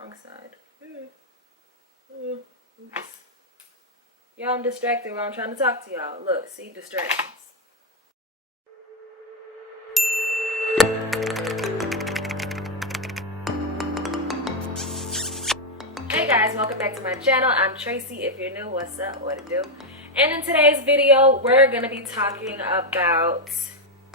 wrong side. Oops. Y'all, I'm distracted while I'm trying to talk to y'all. Look, see, distractions. Hey guys, welcome back to my channel. I'm Tracy. If you're new, what's up? What to do? And in today's video, we're gonna be talking about,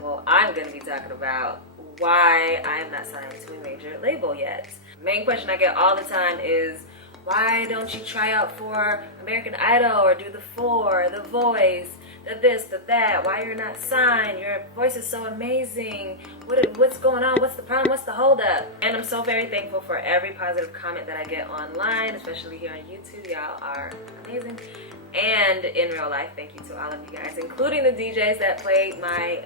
well, I'm gonna be talking about why I am not signed to a major label yet. The main question I get all the time is, why don't you try out for American Idol or do the Four, The Voice, the this, the that? Why you're not signed? Your voice is so amazing. What's going on? What's the problem? What's the holdup? And I'm so very thankful for every positive comment that I get online, especially here on YouTube. Y'all are amazing. And in real life, thank you to all of you guys, including the DJs that played my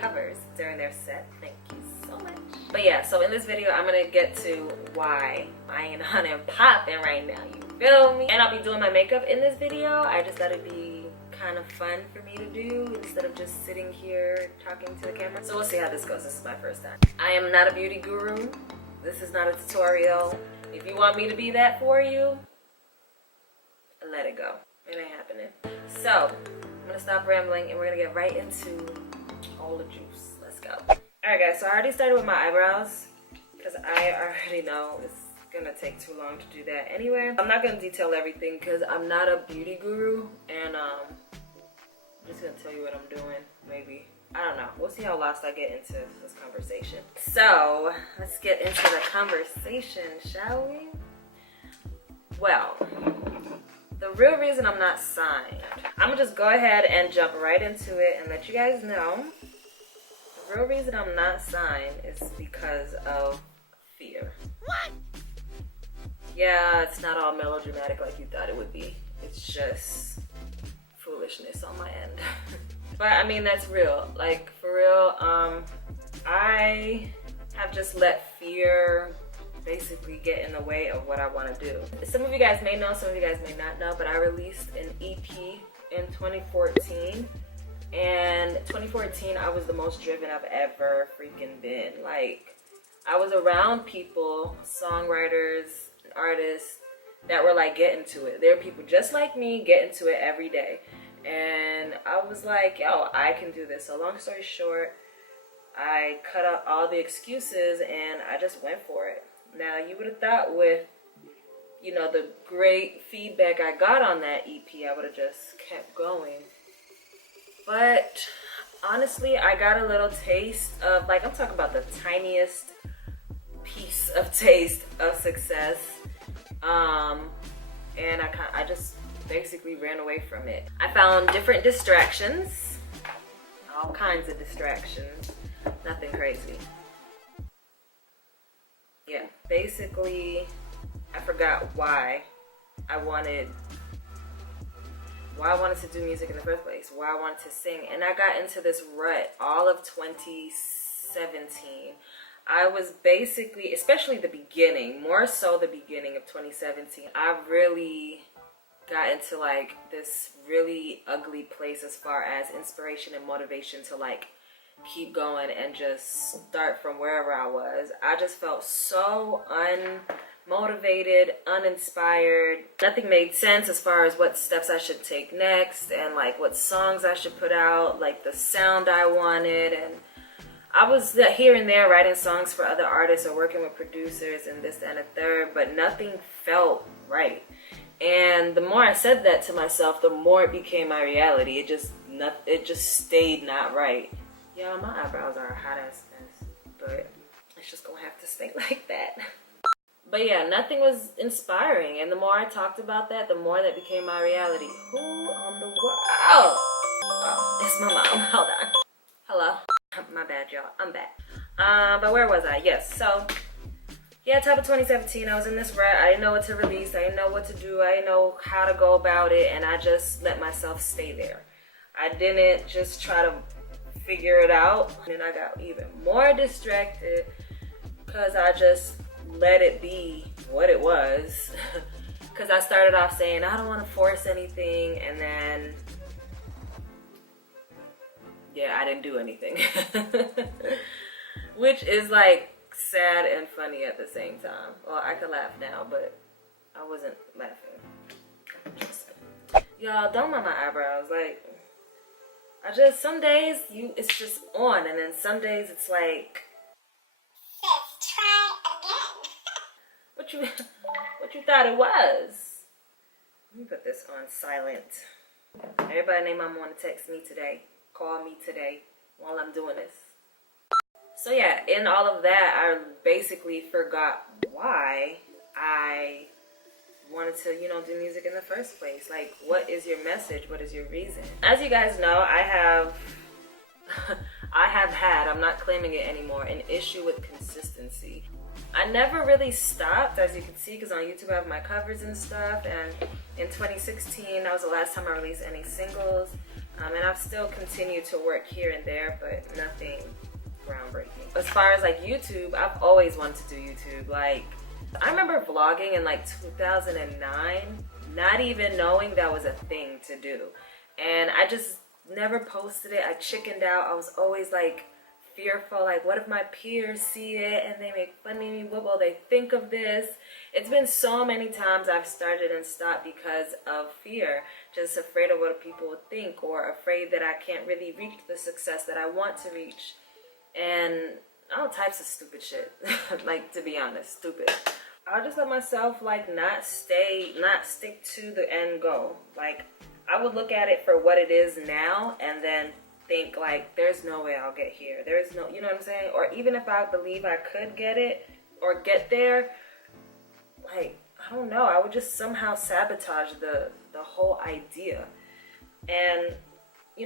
covers during their set. Thank you so much. But yeah, so in this video, I'm gonna get to why I ain't on and popping right now, you feel me? And I'll be doing my makeup in this video. I just thought it'd be kind of fun for me to do instead of just sitting here talking to the camera. So we'll see how this goes. This is my first time. I am not a beauty guru. This is not a tutorial. If you want me to be that for you, let it go. It ain't happening. So I'm gonna stop rambling and we're gonna get right into all the juice. Let's go. Alright guys, so I already started with my eyebrows because I already know it's gonna take too long to do that anyway. I'm not gonna detail everything because I'm not a beauty guru, and I'm just gonna tell you what I'm doing. Maybe, I don't know, we'll see how lost I get into this conversation. So let's get into the conversation, shall we? Well, the real reason I'm not signed, I'm gonna just go ahead and jump right into it and let you guys know. The real reason I'm not signed is because of fear. What? Yeah, it's not all melodramatic like you thought it would be. It's just foolishness on my end. But I mean, that's real. Like, for real, I have just let fear basically get in the way of what I want to do. Some of you guys may know, some of you guys may not know, but I released an EP in 2014. And 2014, I was the most driven I've ever freaking been. Like, I was around people, songwriters, artists that were like getting to it. There are people just like me getting to it every day. And I was like, yo, I can do this. So long story short, I cut out all the excuses and I just went for it. Now, you would have thought with, you know, the great feedback I got on that EP, I would have just kept going. But honestly, I got a little taste of, like, I'm talking about the tiniest piece of taste of success. And I just basically ran away from it. I found different distractions, all kinds of distractions, nothing crazy. Yeah, basically, I forgot why I wanted to do music in the first place, why I wanted to sing. And I got into this rut all of 2017. I was basically, especially the beginning, more so the beginning of 2017, I really got into like this really ugly place as far as inspiration and motivation to like keep going and just start from wherever I was. I just felt so unmotivated, uninspired. Nothing made sense as far as what steps I should take next and like what songs I should put out, like the sound I wanted. And I was here and there writing songs for other artists or working with producers and this and a third, but nothing felt right. And the more I said that to myself, the more it became my reality. It just stayed not right. Yeah, my eyebrows are a hot ass mess, but it's just gonna have to stay like that. But yeah, nothing was inspiring, and the more I talked about that, the more that became my reality. Who on the world? Oh, it's my mom. Hold on. Hello. My bad, y'all. I'm back. But where was I? Yes. So yeah, top of 2017, I was in this rut. I didn't know what to release. I didn't know what to do. I didn't know how to go about it, and I just let myself stay there. I didn't just try to figure it out, and I got even more distracted because I just let it be what it was. Because I started off saying I don't want to force anything, and then yeah, I didn't do anything. Which is like sad and funny at the same time. Well, I could laugh now, but I wasn't laughing. Y'all, don't mind my eyebrows. Like, some days it's just on, and then some days it's like, let's try again. What you thought it was? Let me put this on silent. Everybody named Mama want to text me today, call me today while I'm doing this. So yeah, in all of that, I basically forgot why I wanted to, do music in the first place. Like, what is your message? What is your reason? As you guys know, I have had, I'm not claiming it anymore, an issue with consistency. I never really stopped, as you can see, because on YouTube I have my covers and stuff, and in 2016, that was the last time I released any singles, and I've still continued to work here and there, but nothing groundbreaking. As far as like YouTube, I've always wanted to do YouTube. Like, I remember vlogging in like 2009, not even knowing that was a thing to do, and I just never posted it. I chickened out. I was always like fearful, like, what if my peers see it and they make fun of me? What will they think of this? It's been so many times I've started and stopped because of fear, just afraid of what people would think, or afraid that I can't really reach the success that I want to reach, and all types of stupid shit. Like, to be honest, stupid. I'll just let myself like not stick to the end goal. Like, I would look at it for what it is now, and then think like, there's no way I'll get here. There's no, you know what I'm saying? Or even if I believe I could get it or get there, like, I don't know, I would just somehow sabotage the whole idea. And,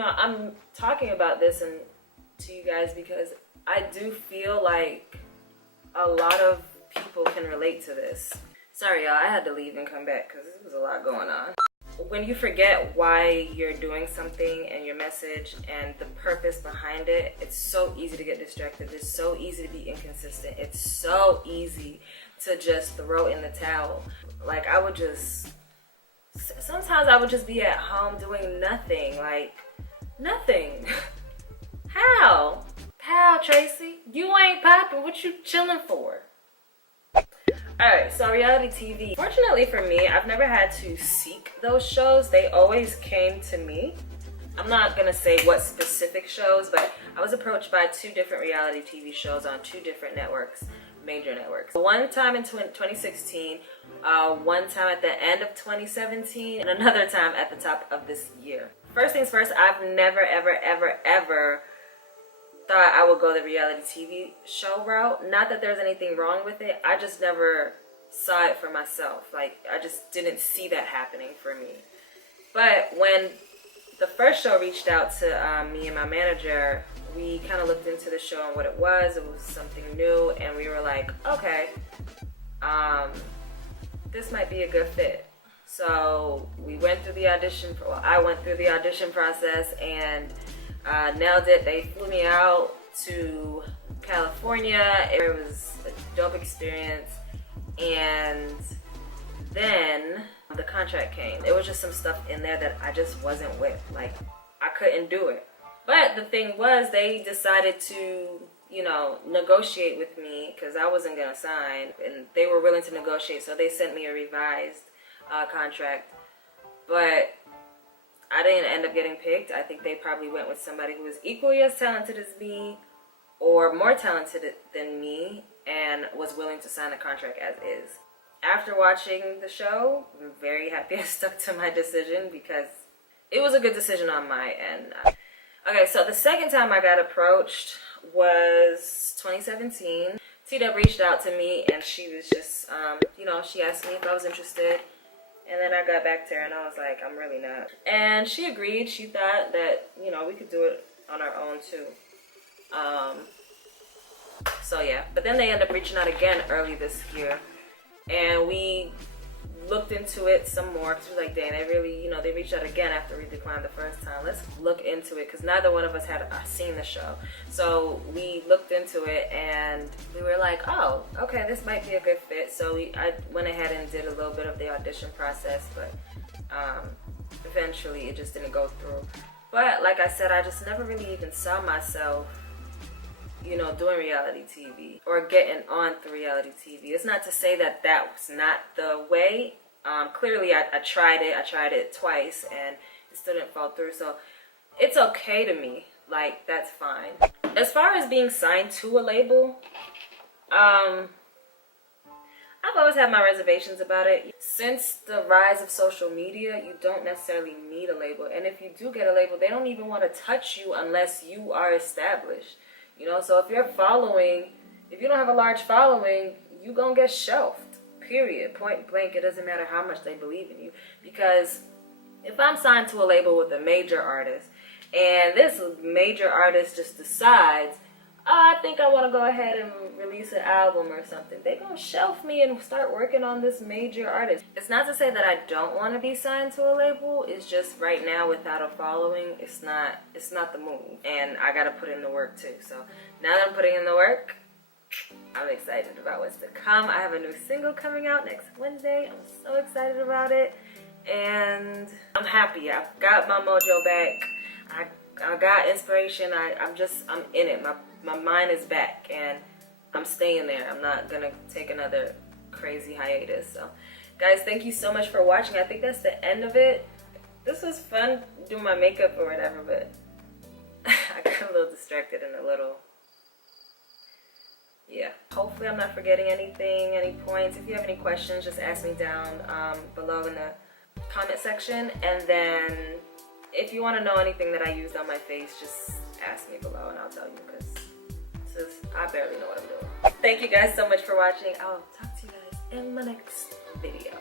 I'm talking about this and to you guys because I do feel like a lot of people can relate to this. Sorry, y'all, I had to leave and come back because there was a lot going on. When you forget why you're doing something and your message and the purpose behind it, it's so easy to get distracted. It's so easy to be inconsistent. It's so easy to just throw in the towel. Like, sometimes I would just be at home doing nothing. Like, nothing. How, Tracy? You ain't popping. What you chilling for? Alright, so reality TV. Fortunately for me, I've never had to seek those shows. They always came to me. I'm not gonna say what specific shows, but I was approached by 2 different reality TV shows on 2 different networks, major networks. One time in 2016, one time at the end of 2017, and another time at the top of this year. First things first, I've never, ever, ever, ever thought I would go the reality TV show route. Not that there's anything wrong with it, I just never saw it for myself. Like, I just didn't see that happening for me. But when the first show reached out to me and my manager, we kind of looked into the show and what it was. It was something new, and we were like, okay, this might be a good fit. So we went through the audition, I went through the audition process and nailed it. They flew me out to California. It was a dope experience, and then the contract came. It was just some stuff in there that I just wasn't with. Like, I couldn't do it. But the thing was, they decided to, negotiate with me because I wasn't gonna sign, and they were willing to negotiate, so they sent me a revised contract. But I didn't end up getting picked. I think they probably went with somebody who was equally as talented as me or more talented than me and was willing to sign the contract as is. After watching the show, I'm very happy I stuck to my decision because it was a good decision on my end. Okay, so the second time I got approached was 2017. T-Dub reached out to me and she was just, she asked me if I was interested. And then I got back to her and I was like, I'm really not. And she agreed. She thought that, we could do it on our own too. So yeah, but then they ended up reaching out again early this year. And we looked into it some more because we were like, dang, they really, they reached out again after we declined the first time. Let's look into it because neither one of us had seen the show. So we looked into it and we were like, oh, okay, this might be a good fit. So I went ahead and did a little bit of the audition process, but eventually it just didn't go through. But like I said, I just never really even saw myself you know, doing reality TV or getting on through reality TV. It's not to say that that was not the way. Clearly I tried it twice and it still didn't fall through, so it's okay to me. Like, that's fine. As far as being signed to a label, I've always had my reservations about it. Since the rise of social media, you don't necessarily need a label. And if you do get a label, they don't even want to touch you unless you are established. You know, so if you're following, if you don't have a large following, you gonna get shelved. Period. Point blank. It doesn't matter how much they believe in you. Because if I'm signed to a label with a major artist, and this major artist just decides, oh, I think I want to go ahead and release an album or something, they're going to shelf me and start working on this major artist. It's not to say that I don't want to be signed to a label. It's just right now, without a following, it's not the move. And I got to put in the work too. So now that I'm putting in the work, I'm excited about what's to come. I have a new single coming out next Wednesday. I'm so excited about it. And I'm happy. I've got my mojo back. I got inspiration. I'm in it. My mind is back and I'm staying there. I'm not gonna take another crazy hiatus. So guys, thank you so much for watching. I think that's the end of it. This was fun doing my makeup or whatever, but I got a little distracted and yeah. Hopefully I'm not forgetting anything, any points. If you have any questions, just ask me down below in the comment section. And then if you want to know anything that I used on my face, just ask me below and I'll tell you, because I barely know what I'm doing. Thank you guys so much for watching. I'll talk to you guys in my next video.